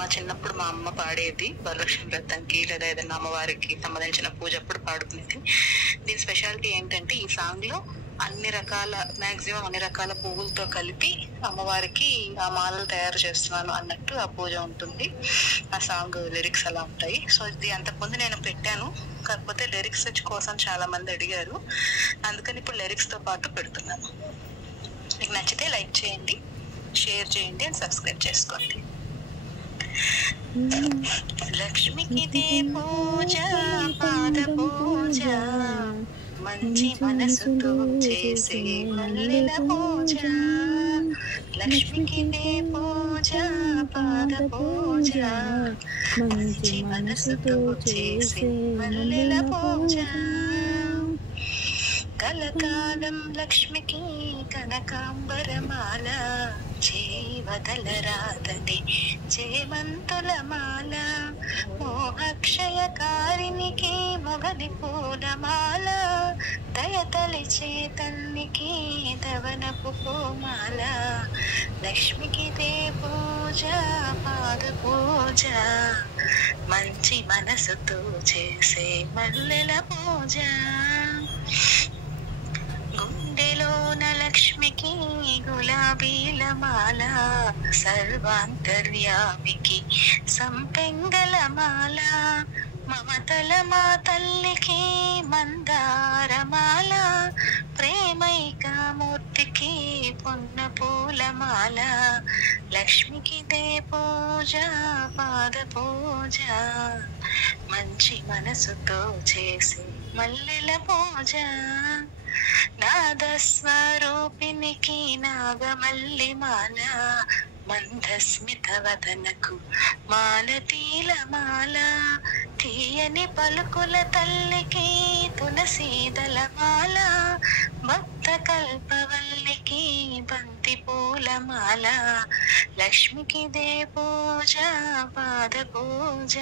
మా చిన్నప్పుడు మా అమ్మ పాడేది వరలక్ష్మి వ్రతానికి లేదా ఏదైనా అమ్మవారికి సంబంధించిన పూజ అప్పుడు పాడుకునేది. దీని స్పెషాలిటీ ఏంటంటే ఈ సాంగ్ లో మాక్సిమం అన్ని రకాల పువ్వులతో కలిపి అమ్మవారికి ఆ మాలలు తయారు చేస్తున్నాను అన్నట్టు ఆ పూజ ఉంటుంది. ఆ సాంగ్ లిరిక్స్ అలా ఉంటాయి. సో ఇది అంతకుముందు నేను పెట్టాను, కాకపోతే లిరిక్స్ కోసం చాలా మంది అడిగారు, అందుకని ఇప్పుడు లిరిక్స్ తో పాటు పెడుతున్నాను. మీకు నచ్చితే లైక్ చేయండి, షేర్ చేయండి అండ్ సబ్స్క్రైబ్ చేసుకోండి. లక్ష్మికిదే పూజ, పాద పూజ, మంచి మనసుతో చేసే మల్లెల పూజ. లక్ష్మికిదే పూజ, పాద పూజ, మంచి మనసుతో చేసే మల్లెల పూజ. కలకాలం లక్ష్మికి కనకాంబరమాల, జీవదలరాధని చేమంతుల మాల. మోహక్షయకారినికి మొగలి పూలమాల, దయతలిచే తల్లికి దవనపు పూమాల. లక్ష్మికిదే పూజ, పాద పూజ, మంచి మనసుతో చేసే మల్లెల పూజ. గుండెలోన లక్ష్మికి గులాబీల మాల, సర్వాంతర్యామికి సంపెంగల మాల. మమతల మా తల్లికి మందారమాల, ప్రేమైక మూర్తికి పొన్న పూలమాల. లక్ష్మికిదే పూజ, పాద పూజ, మంచి మనసుతో చేసే మల్లెల పూజ. నాదస్వరూపినికి నాగమల్లి మాల, మందస్మిత వదనకు మాలతీల మాల. తీయని పలుకుల తల్లికి తులసీదల మాల, భక్త కల్పవల్లికి బంతి పూల మాల. లక్ష్మికిదే పూజ, పాద పూజ,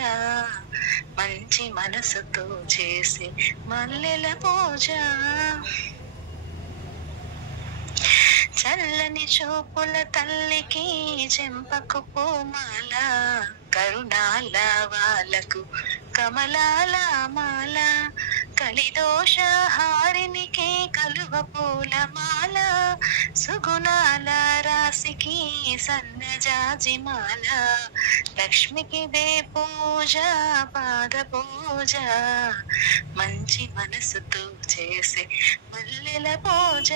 మంచి మనసుతో చేసే మల్లెల పూజ. చల్లని చూపుల తల్లికి చెంపకు పూమాల, కరుణాల వాళ్ళకు కమలాల మాల. కలిదోష హారినికి కలువ పూలమాల, సుగుణాల రాశికి సన్నజాజి మాల. లక్ష్మికిదే పూజ, పాద పూజ, మంచి మనసుతో చేసే మల్లెల పూజ.